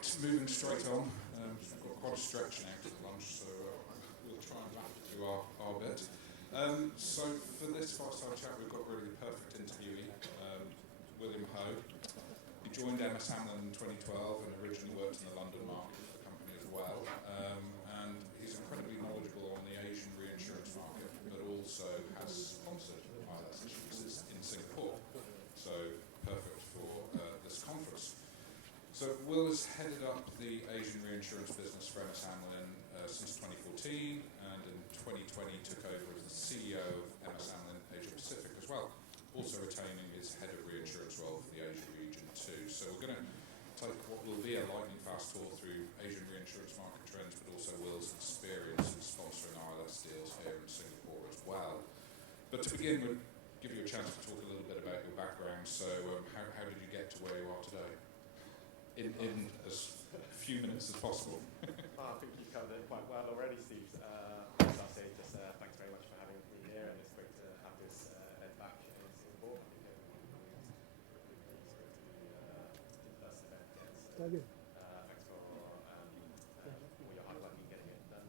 Right, moving straight on. We've got quite a stretch now to the lunch, so we'll try and wrap through our bit. So for this fireside chat, we've got really the perfect interviewee, William Ho. He joined MS Amlin in 2012 and originally worked in the London market for the company as well. And he's incredibly knowledgeable on the Asian reinsurance market, but also has sponsored ILS issues in Singapore. So perfect for this conference. So Will has headed up the Asian reinsurance business for MS Amlin since 2014, and in 2020 took over as the CEO of MS Amlin Asia Pacific as well, also retaining his Head of Reinsurance role for the Asia region too. So we're going to take what will be a lightning fast tour through Asian reinsurance market trends, but also Will's experience in sponsoring ILS deals here in Singapore as well. But to begin, we'll give you a chance to talk a little bit about your background. So how did you get to where you are today? In as few minutes as possible. I think you covered it quite well already, Steve. I'll say just thanks very much for having me here, and it's great to have this back in Singapore. First event yet. So, thanks for all your hard work in getting it done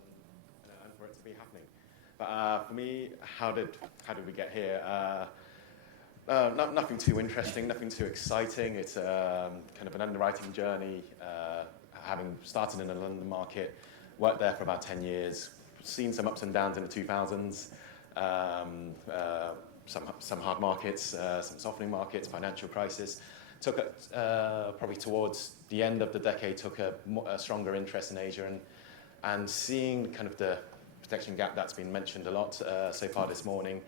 and for it to be happening. But for me, how did we get here? Nothing too interesting, nothing too exciting. It's kind of an underwriting journey, having started in the London market, worked there for about 10 years, seen some ups and downs in the 2000s, some hard markets, some softening markets, financial crisis. Took it probably towards the end of the decade, took a stronger interest in Asia and seeing kind of the protection gap that's been mentioned a lot so far this morning,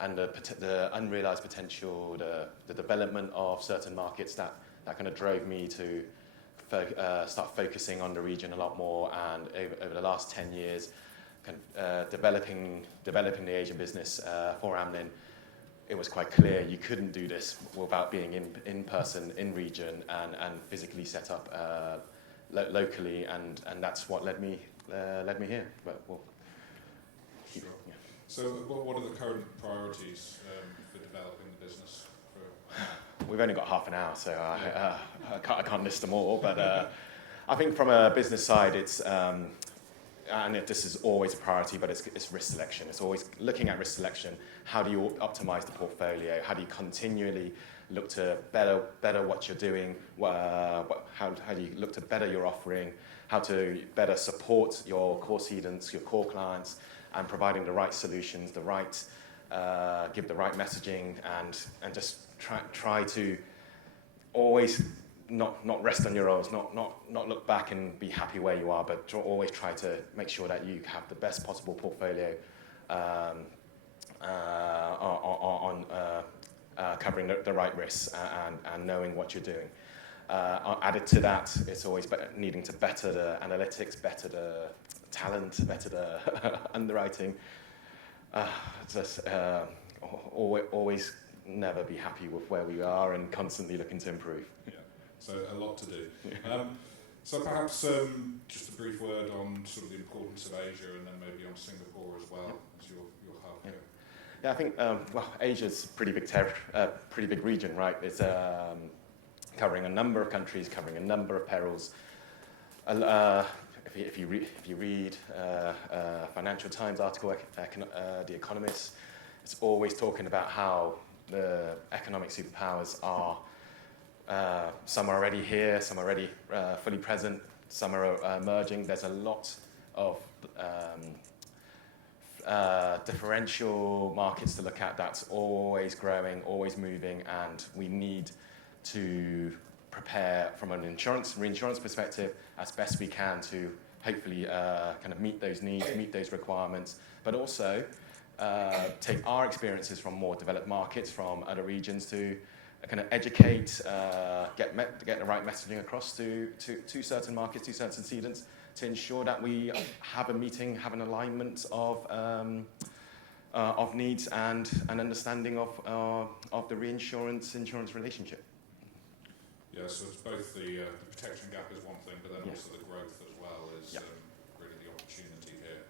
and the unrealized potential, the development of certain markets that kind of drove me to start focusing on the region a lot more. And over the last 10 years, kind of, developing the Asian business for Amlin, it was quite clear you couldn't do this without being in person, in region, and physically set up locally, and that's what led me here. But we'll keep sure. Yeah. So what are the current priorities for developing the business? We've only got half an hour, so I can't list them all. But I think from a business side, it's and this is always a priority, but it's risk selection. It's always looking at risk selection. How do you optimize the portfolio? How do you continually look to better what you're doing? How do you look to better your offering? How to better support your core cedents, your core clients, and providing the right solutions, give the right messaging, and just try to always not rest on your oars, not look back and be happy where you are, but always try to make sure that you have the best possible portfolio on covering the right risks and knowing what you're doing. Added to that, it's always needing to better the analytics, better the talent, better the underwriting. Just always never be happy with where we are and constantly looking to improve. Yeah, so a lot to do. So perhaps just a brief word on sort of the importance of Asia, and then maybe on Singapore as well as your hub here. Yeah, I think Asia's a pretty big region, right? It's covering a number of countries, covering a number of perils. If you read Financial Times article, The Economist, it's always talking about how the economic superpowers are, some are already here, some are already fully present, some are emerging. There's a lot of differential markets to look at that's always growing, always moving, and we need to prepare from an reinsurance perspective as best we can to hopefully kind of meet those needs, meet those requirements, but also take our experiences from more developed markets, from other regions, to kind of educate, get the right messaging across to certain markets, to certain cedents, to ensure that we have an alignment of needs and an understanding of the insurance relationship. Yeah, so it's both the protection gap is one thing, but then also the growth as well is really the opportunity here.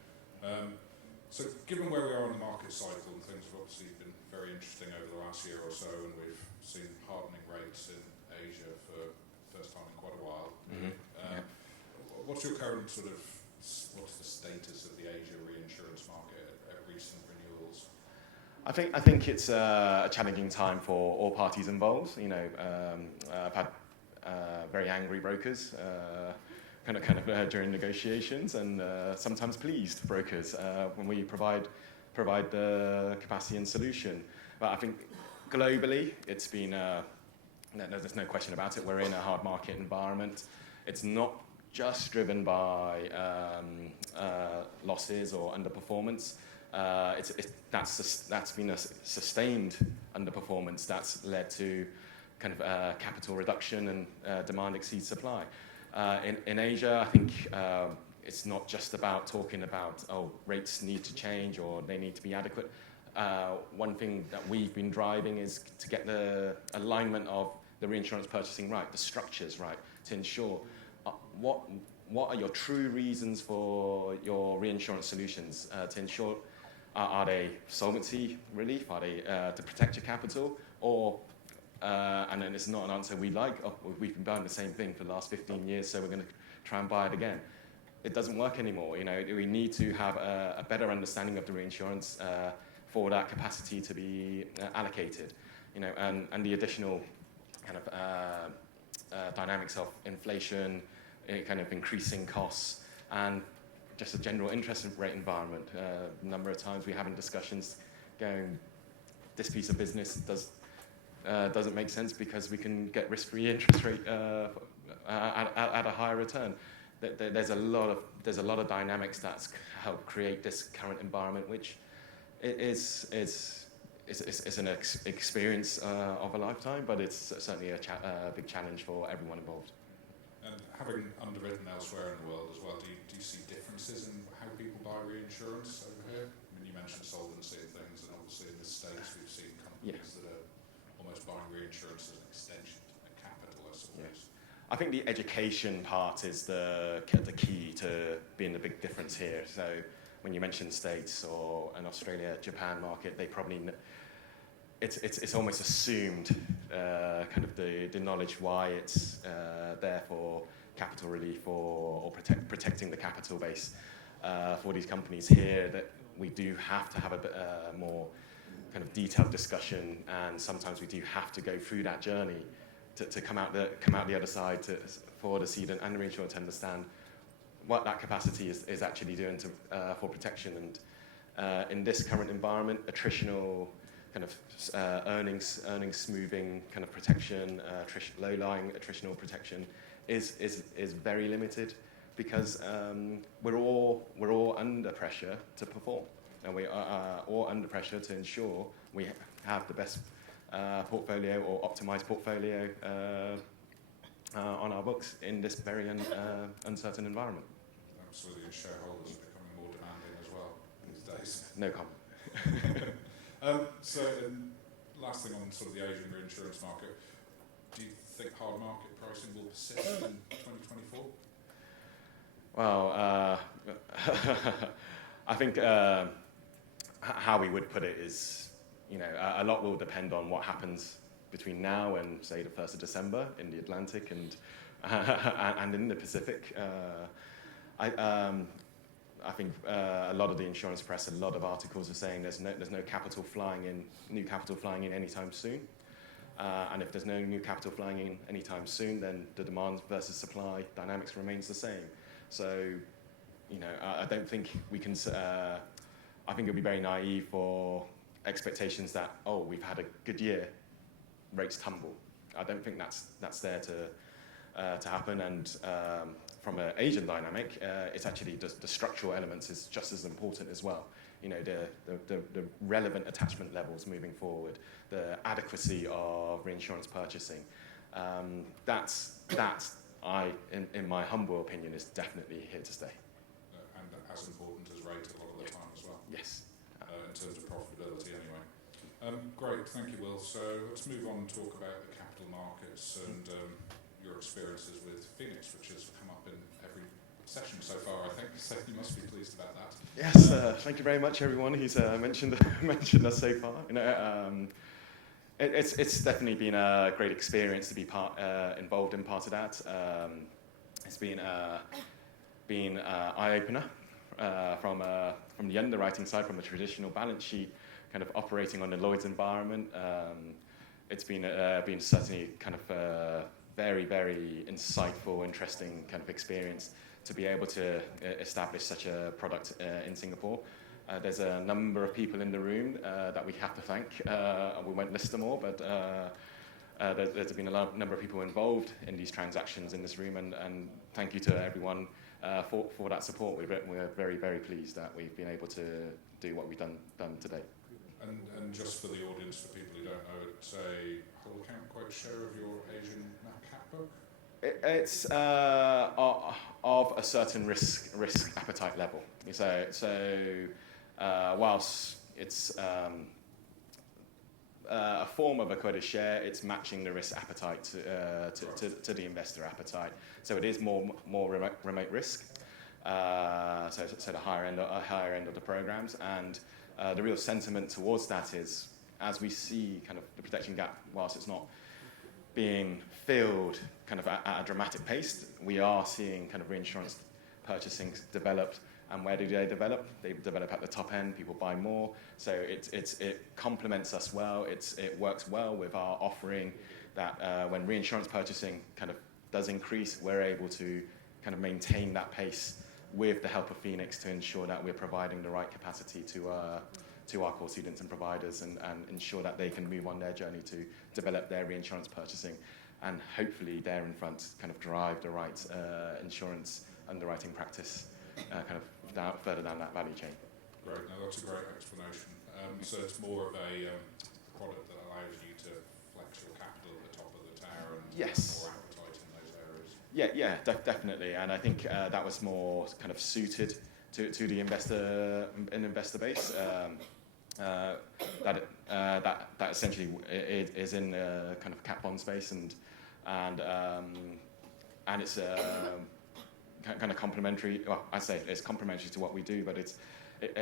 So given where we are on the market cycle, and things have obviously been very interesting over the last year or so, and we've seen hardening rates in Asia for first time in quite a while. Mm-hmm. What's your current what's the status of the Asia reinsurance market at recent renewals? I think it's a challenging time for all parties involved. I've had very angry brokers, during negotiations, and sometimes pleased brokers when we provide the capacity and solution. But I think globally, it's been there's no question about it. We're in a hard market environment. It's not just driven by losses or underperformance. That's been a sustained underperformance that's led to capital reduction and demand exceeds supply. In Asia, I think it's not just about talking about rates need to change or they need to be adequate. One thing that we've been driving is to get the alignment of the reinsurance purchasing right, the structures right, to ensure what are your true reasons for your reinsurance solutions, to ensure are they solvency relief, are they to protect your capital, or and then it's not an answer we like. We've been buying the same thing for the last 15 years, so we're going to try and buy it again. It doesn't work anymore. We need to have a better understanding of the reinsurance for that capacity to be allocated. And the additional dynamics of inflation, increasing costs, and just a general interest rate environment. A number of times we're having discussions going, this piece of business doesn't make sense because we can get risk-free interest rate at a higher return. There's a lot of dynamics that's helped create this current environment, which is an experience of a lifetime, but it's certainly a big challenge for everyone involved. And having underwritten elsewhere in the world as well, do you see differences in how people buy reinsurance over here? I mean, you mentioned solvency and things, and obviously in the States we've seen companies that are almost buying reinsurance as an extension to capital, I suppose. Yes. I think the education part is the key to being the big difference here. So when you mention States or an Australia, Japan market, they probably it's almost assumed the knowledge why it's there for capital relief or protecting the capital base for these companies here, that we do have to have a bit more detailed discussion, and sometimes we do have to go through that journey to come out the other side for the cedant and the reinsurer to understand what that capacity is actually doing for protection. And in this current environment, attritional earnings smoothing protection, low-lying attritional protection is very limited, because we're all under pressure to perform, and we are all under pressure to ensure we have the best portfolio or optimized portfolio on our books in this very uncertain environment. Absolutely, and shareholders are becoming more demanding as well these days. No comment. So, last thing on the Asian reinsurance market, do you think hard market pricing will persist in 2024? Well, I think how we would put it is, a lot will depend on what happens between now and, say, the 1st of December in the Atlantic and in the Pacific. I think a lot of the insurance press, a lot of articles are saying there's no new capital flying in anytime soon. And if there's no new capital flying in anytime soon, then the demand versus supply dynamics remains the same. So, I don't think we can. I think it would be very naive for expectations that we've had a good year, rates tumble. I don't think that's there to happen. And from an Asian dynamic, it's actually the structural elements is just as important as well. The relevant attachment levels moving forward, the adequacy of reinsurance purchasing. That's in my humble opinion, is definitely here to stay. And as important as rate a lot of the time as well. Yes. In terms of profitability, anyway. Great, thank you, Will. So let's move on and talk about the capital markets and your experiences with Phoenix, which has come up in every session so far, I think. So you must be pleased about that. Yes, thank you very much, everyone who's mentioned us so far. It's definitely been a great experience to be involved in part of that. It's been eye-opener from the underwriting side, from the traditional balance sheet, kind of operating on the Lloyd's environment. It's been certainly kind of very, very insightful, interesting kind of experience to be able to establish such a product in Singapore. There's a number of people in the room that we have to thank. We won't list them all, but there's been a number of people involved in these transactions in this room, and thank you to everyone for that support. We're very, very pleased that we've been able to do what we've done today. And just for the audience, for people who don't know, it's a whole account quote share of your Asian cat book? It's of a certain risk appetite level. So whilst it's a form of a quota share, it's matching the risk appetite to the investor appetite. So it is more remote risk. So the higher end of the programs, and the real sentiment towards that is, as we see kind of the protection gap, whilst it's not being filled kind of at a dramatic pace, we are seeing kind of reinsurance purchasing developed. And where do they develop? They develop at the top end. People buy more, so it complements us well. It works well with our offering. That when reinsurance purchasing kind of does increase, we're able to kind of maintain that pace with the help of Phoenix to ensure that we're providing the right capacity to our core students and providers, and ensure that they can move on their journey to develop their reinsurance purchasing, and hopefully there in front kind of drive the right insurance underwriting practice kind of further down that value chain. Great, no, that's a great explanation. So it's more of a product that allows you to flex your capital at the top of the tower and yes. More appetite in those areas. Yeah, definitely. And I think that was more kind of suited to the investor base. That essentially is in the kind of cat bond space, and it's kind of complementary. Well, I say it's complementary to what we do, but it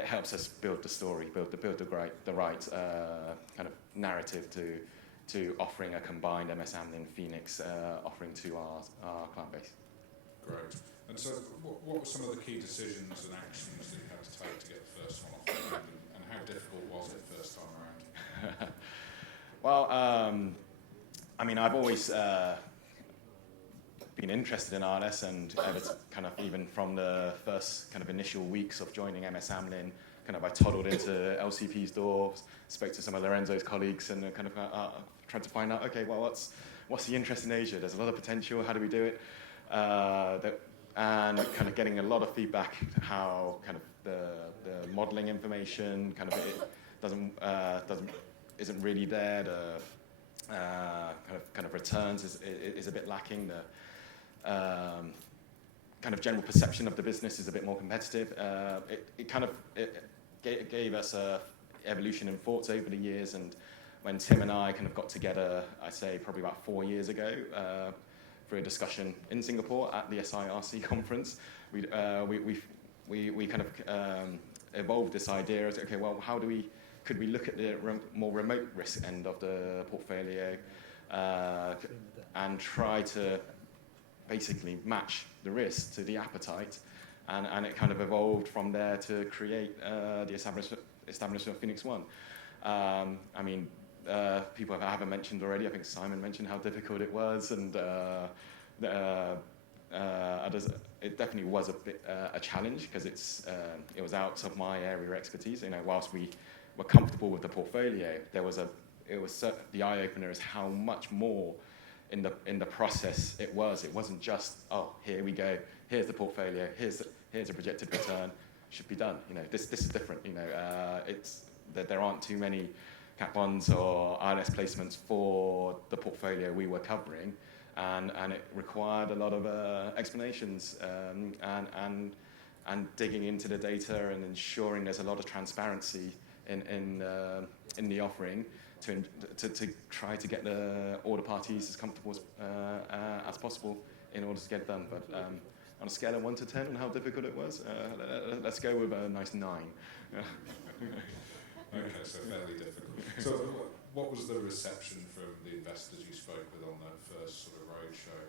helps us build the story, build the right kind of narrative to offering a combined MS Amlin Phoenix offering to our client base. Great. And so, what were some of the key decisions and actions that you had to take to get the first one off the ground, and how difficult was it first time around? Well, I mean, I've always been interested in ILS, and kind of even from the first kind of initial weeks of joining MS Amlin, kind of I toddled into LCP's door, spoke to some of Lorenzo's colleagues, and kind of tried to find out, okay, well, what's the interest in Asia? There's a lot of potential. How do we do it? And kind of getting a lot of feedback how kind of the modelling information kind of it isn't really there. The kind of returns is a bit lacking. The kind of general perception of the business is a bit more competitive. It gave us a evolution in thoughts over the years, and when Tim and I kind of got together, I'd say probably about 4 years ago, for a discussion in Singapore at the SIRC conference, we kind of evolved this idea of, okay, well, could we look at the more remote risk end of the portfolio and try to basically match the risk to the appetite, and it kind of evolved from there to create the establishment of Phoenix One. I mean, people haven't mentioned already. I think Simon mentioned how difficult it was, and it definitely was a bit a challenge, because it was out of my area of expertise. You know, whilst we were comfortable with the portfolio, the eye opener is how much more in the process it was. It wasn't just, oh, here we go, here's the portfolio, here's a projected return, should be done. You know, this is different. You know, it's that there aren't too many cat bonds or ILS placements for the portfolio we were covering, and it required a lot of explanations and digging into the data and ensuring there's a lot of transparency in the offering to try to get all the parties as comfortable as possible in order to get it done. But on a scale of 1 to 10 on how difficult it was, let's go with a nice 9. Okay, so fairly difficult. So what was the reception from the investors you spoke with on that first sort of roadshow?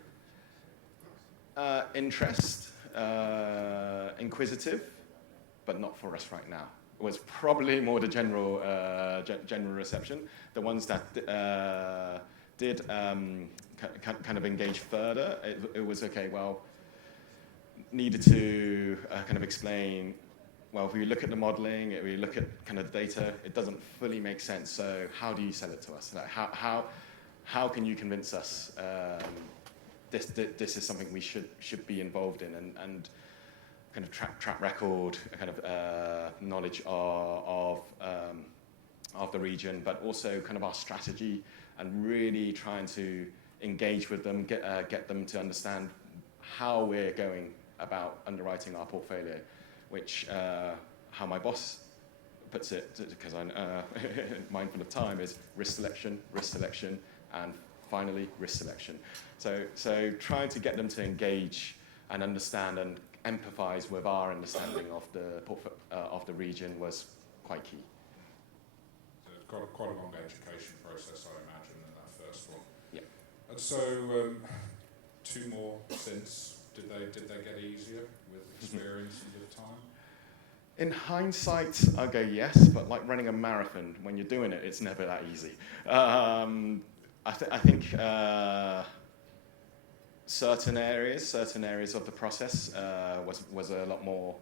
Interest, inquisitive, but not for us right now. It was probably more the general reception. The ones that did kind of engage further, it was okay. Well, needed to kind of explain. Well, if we look at the modelling, if we look at kind of the data, it doesn't fully make sense. So how do you sell it to us? Like how can you convince us this is something we should be involved in, and kind of track record, kind of knowledge of the region, but also kind of our strategy, and really trying to engage with them, get them to understand how we're going about underwriting our portfolio, which how my boss puts it, because I'm mindful of time, is risk selection, and finally risk selection. So trying to get them to engage and understand and empathise with our understanding of the region was quite key. So it's quite a long education process, I imagine, in that first one. Yeah. And so 2 more since. Did they get easier with experience and with time? In hindsight, I'll go yes, but like running a marathon, when you're doing it, it's never that easy. I think certain areas of the process was a lot more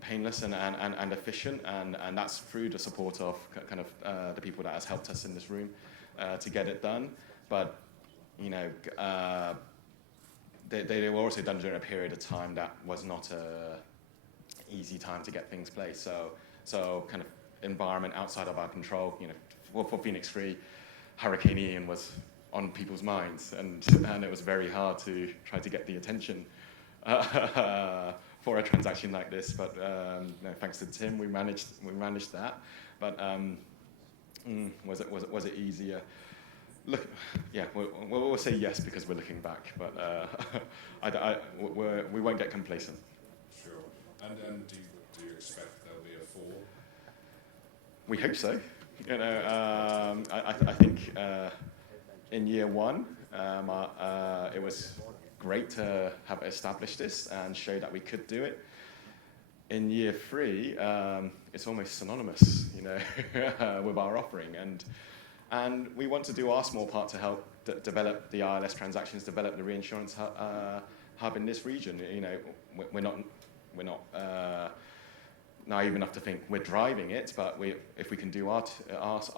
painless and efficient, and that's through the support of kind of the people that has helped us in this room to get it done. But you know, they were also done during a period of time that was not a easy time to get things placed. So kind of environment outside of our control. You know, for Phoenix 3, Hurricane Ian was on people's minds, and it was very hard to try to get the attention for a transaction like this. But thanks to Tim, we managed that. But was it easier? Look, yeah, we'll say yes because we're looking back, but we won't get complacent. Sure. And do you expect there'll be a 4? We hope so. You know, I think in year 1, it was great to have established this and show that we could do it. In year 3, it's almost synonymous, you know, with our offering, and we want to do our small part to help develop the ILS transactions, develop the Reinsurance Hub in this region. You know, we're not naive enough to think we're driving it, but if we can do our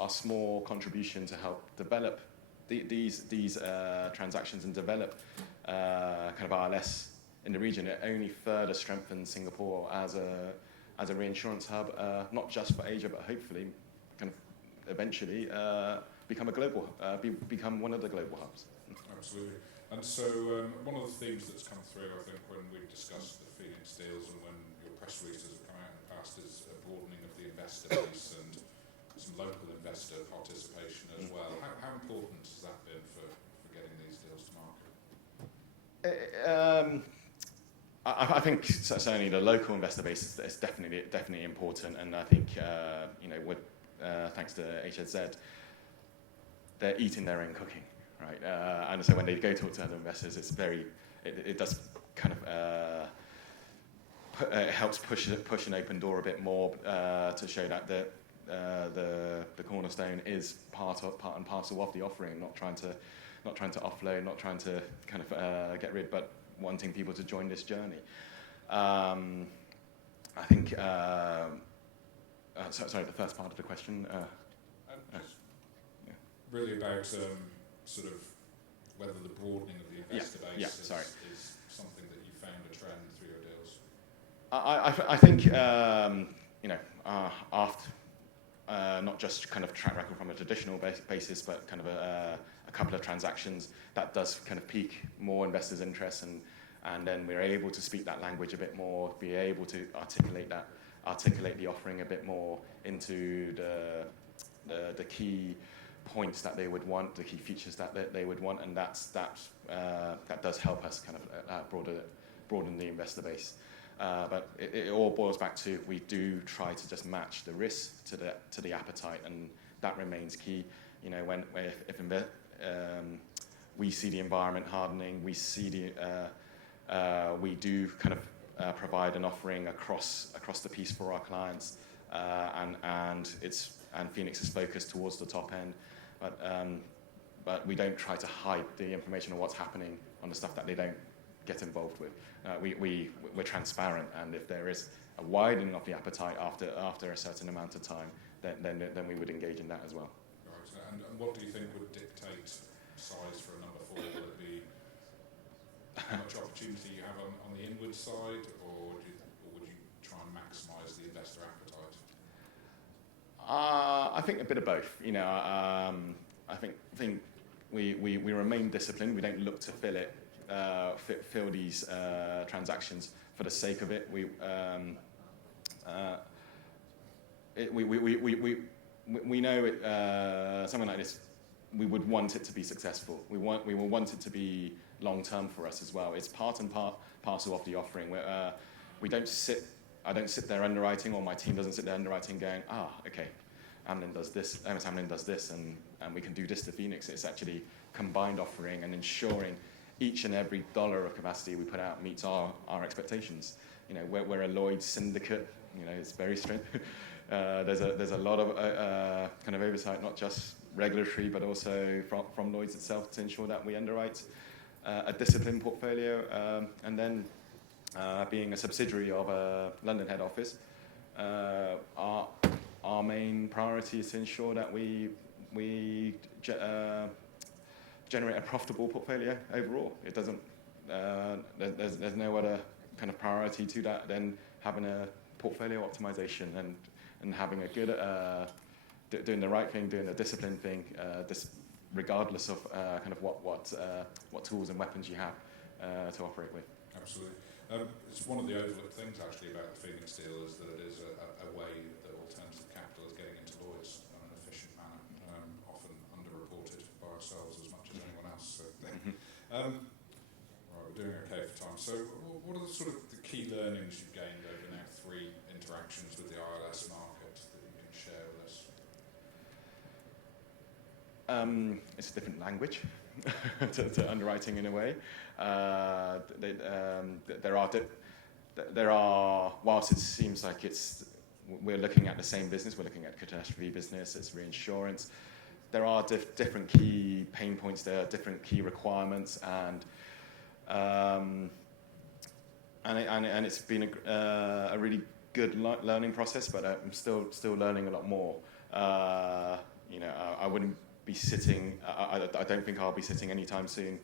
small contribution to help develop these transactions and develop kind of ILS in the region, it only further strengthens Singapore as a reinsurance hub, not just for Asia, but hopefully kind of eventually become become one of the global hubs. Absolutely. And so one of the themes that's come through, I think, when we discussed the Phoenix deals and when your press releases have come out in the past, is a broadening of the investor base and some local investor participation as well. How important has that been for getting these deals to market? I think certainly the local investor base is definitely important, and I think you know, thanks to HZZ, they're eating their own cooking, right? And so when they go talk to other investors, it does kind of it helps push an open door a bit more to show that the cornerstone is part and parcel of the offering, not trying to offload, not trying to kind of get rid, but wanting people to join this journey. I think. Sorry, the first part of the question. Really about sort of whether the broadening of the investor base is something that you found a trend through your deals. I think you know, after not just kind of track record from a traditional basis, but kind of a couple of transactions that does kind of pique more investors' interest, and then we're able to speak that language a bit more, be able to articulate the offering a bit more into the key points that they would want, the key features that they would want, and that does help us kind of broaden the investor base. But it all boils back to, we do try to just match the risk to the appetite, and that remains key. You know, we see the environment hardening, we see we do kind of provide an offering across the piece for our clients, and Phoenix is focused towards the top end, but we don't try to hide the information of what's happening on the stuff that they don't get involved with. We're transparent, and if there is a widening of the appetite after a certain amount of time, then we would engage in that as well. Right. And what do you think would dictate size for a number 4? Will it be how much opportunity you have on the inward side, or would you try and maximise the investor appetite? I think a bit of both. You know, I think we remain disciplined. We don't look to fill these transactions for the sake of it. We know something like this. We would want it to be successful. We will want it to be long term for us as well. It's part and parcel of the offering. I don't sit there underwriting, or my team doesn't sit there underwriting going, okay, Amlin does this, MS Amlin does this, and we can do this to Phoenix. It's actually combined offering and ensuring each and every dollar of capacity we put out meets our expectations. You know, we're a Lloyd's syndicate. You know, it's very strict. There's a lot of kind of oversight, not just regulatory, but also from Lloyd's itself, to ensure that we underwrite a disciplined portfolio. And then, being a subsidiary of a London head office, our main priority is to ensure that we generate a profitable portfolio overall. It doesn't. There's no other kind of priority to that than having a portfolio optimization and having a good doing the right thing, doing the disciplined thing, regardless of kind of what tools and weapons you have to operate with. Absolutely. It's one of the overlooked things actually about the Phoenix deal is that it is a way that alternative capital is getting into Lloyd's in an efficient manner, often underreported by ourselves as much as anyone else. So, right, we're doing okay for time. So what are the sort of the key learnings you've gained over now 3 interactions with the ILS market that you can share with us? It's a different language to underwriting in a way. There are, whilst it seems like we're looking at the same business, we're looking at catastrophe business, it's reinsurance, there are different key pain points, there are different key requirements, and it's been a really good learning process, but I'm still learning a lot more. You know, I wouldn't be sitting, I don't think I'll be sitting anytime soon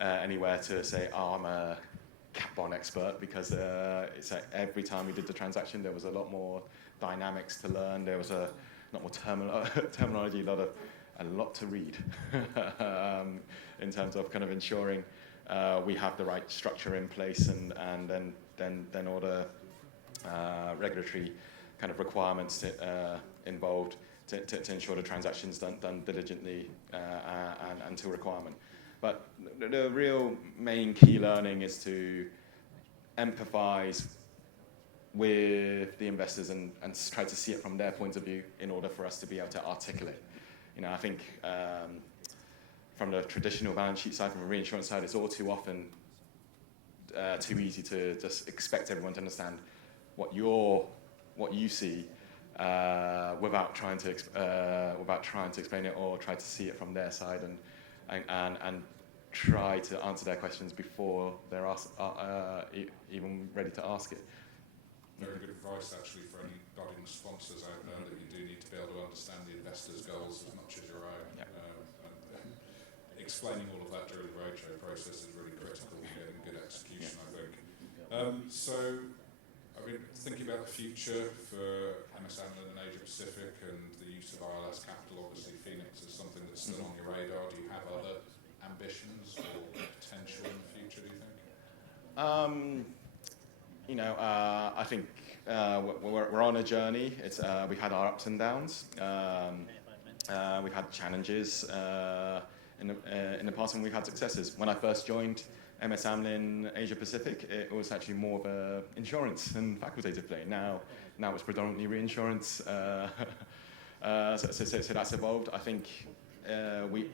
anywhere to say, I'm a cat bond expert, because it's like every time we did the transaction there was a lot more dynamics to learn, there was a lot more terminology, a lot to read in terms of kind of ensuring we have the right structure in place, and then all the regulatory kind of requirements involved to ensure the transaction's done diligently and to requirement. But the real main key learning is to empathise with the investors and try to see it from their point of view in order for us to be able to articulate. You know, I think from the traditional balance sheet side, from a reinsurance side, it's all too often too easy to just expect everyone to understand what you see without trying to explain it, or try to see it from their side and try to answer their questions before they're even ready to ask it. Very good advice actually for any budding sponsors out there, that you do need to be able to understand the investors' goals as much as your own. Yep. And explaining all of that during the roadshow process is really critical in getting good execution, I think. So, I mean, thinking about the future for MS Amlin and Asia Pacific and the use of ILS capital, obviously Phoenix is something that's still on your radar. Do you have other ambitions or potential in the future, do you think? You know, I think we're on a journey. We've had our ups and downs. We've had challenges in the past, and we've had successes. When I first joined MS Amlin Asia Pacific, it was actually more of a insurance and facultative play. Now it's predominantly reinsurance So that's evolved. I think we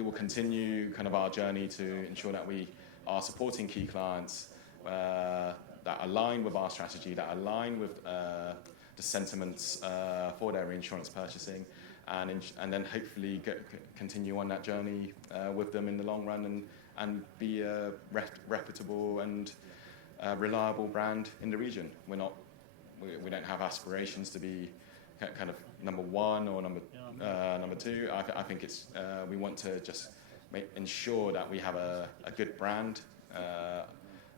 will continue kind of our journey to ensure that we are supporting key clients that align with our strategy, that align with the sentiments for their reinsurance purchasing, and then hopefully continue on that journey with them in the long run and be a reputable and reliable brand in the region. We don't have aspirations to be kind of number one or number two. I think it's we want to just ensure that we have a good brand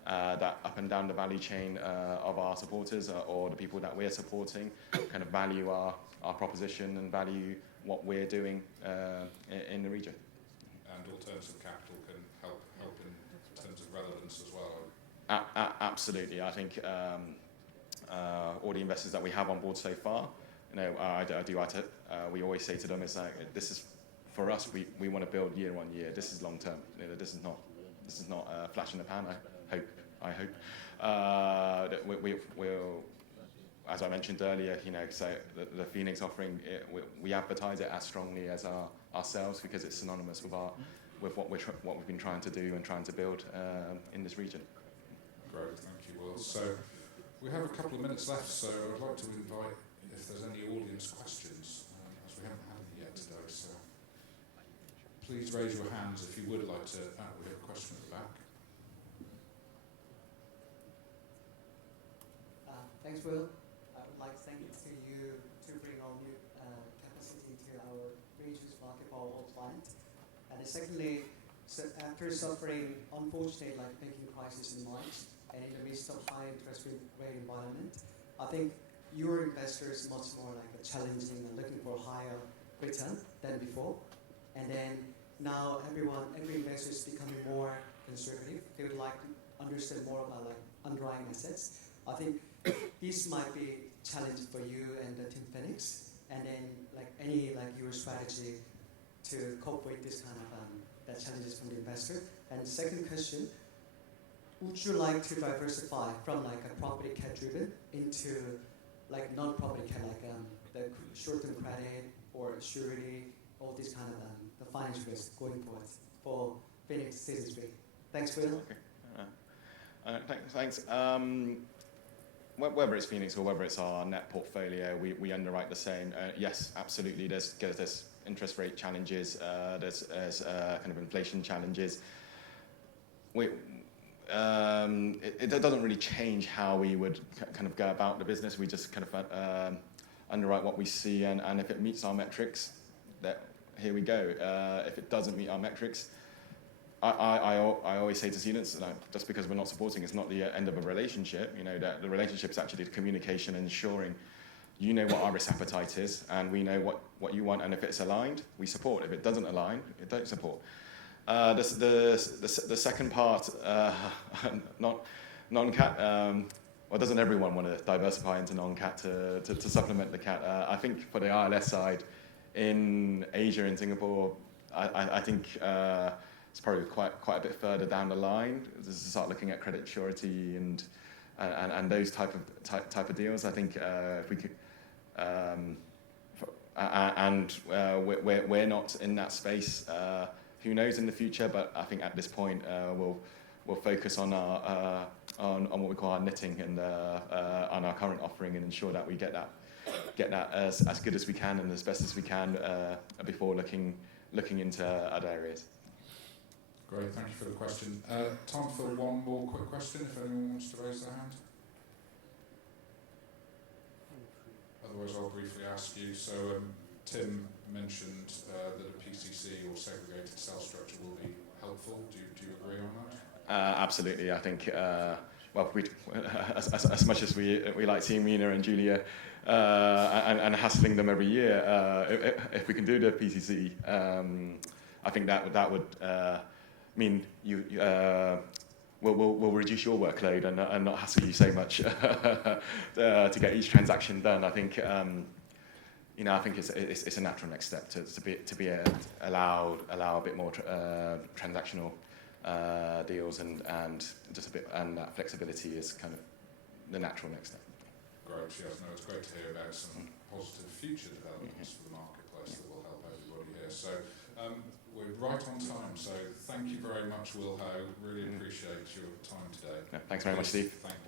that up and down the value chain of our supporters or the people that we're supporting kind of value our proposition and value what we're doing in the region. And alternative capital can help in terms of relevance as well. Absolutely. I think all the investors that we have on board so far, we always say to them, it's like, this is, for us, we want to build year on year. This is long term. This is not a flash in the pan. I hope that we'll, as I mentioned earlier, so the Phoenix offering, we advertise it as strongly as ourselves because it's synonymous with what we've been trying to do and trying to build in this region. Great, thank you, Will. So we have a couple of minutes left, so I'd like to invite if there's any audience questions, as we haven't had any yet today. So please raise your hands if you would like to. We have a question at the back. Thanks, Will. I would like to thank you to bring all new capacity to our reinsurance market for our clients. And secondly, after suffering unfortunate banking crisis in March and in the midst of high interest rate environment, I think your investors much more challenging and looking for higher return than before. And then now every investor is becoming more conservative. They would like to understand more about underlying assets. I think this might be a challenge for you and Team Phoenix. And then any your strategy to cope with this kind of that challenges from the investor. And second question, would you like to diversify from a property cat driven into non-property cat, the short-term credit or surety, all these kind of the financial risk going forward for Phoenix Season 3? Thanks, Will. Okay. Thanks. Whether it's Phoenix or whether it's our net portfolio, we underwrite the same. Yes, absolutely. There's interest rate challenges. There's kind of inflation challenges. It doesn't really change how we would kind of go about the business. We just kind of underwrite what we see, and if it meets our metrics, here we go. If it doesn't meet our metrics, I always say to students, just because we're not supporting, it's not the end of a relationship. That the relationship is actually the communication and ensuring you know what our risk appetite is, and we know what you want, and if it's aligned, we support. If it doesn't align, we don't support. The second part, non-cat. Well, doesn't everyone want to diversify into non-cat to supplement the cat? I think for the ILS side, in Asia, in Singapore, I think it's probably quite a bit further down the line to start looking at credit surety and those type of deals. I think if we could, we're not in that space. Who knows in the future? But I think at this point we'll focus on our on what we call our knitting and on our current offering and ensure that we get that as good as we can and as best as we can before looking into other areas. Great, thank you for the question. Time for one more quick question, if anyone wants to raise their hand. Otherwise, I'll briefly ask you. So, Tim mentioned that a PCC or segregated sales structure will be helpful. Do you agree on that? Absolutely. I think, as much as we like seeing Mina and Julia and hassling them every year, if we can do the PCC, I think that would mean we'll reduce your workload and not hassle you so much to get each transaction done. I think I think it's a natural next step to be allow a bit more transactional deals and just a bit, and that flexibility is kind of the natural next step. Great, yes, no, it's great to hear about some positive future developments for the marketplace that will help everybody here. So we're right on time, so thank you very much, Will Ho. Really appreciate your time today. Yeah, thanks very much, Steve. Thank you.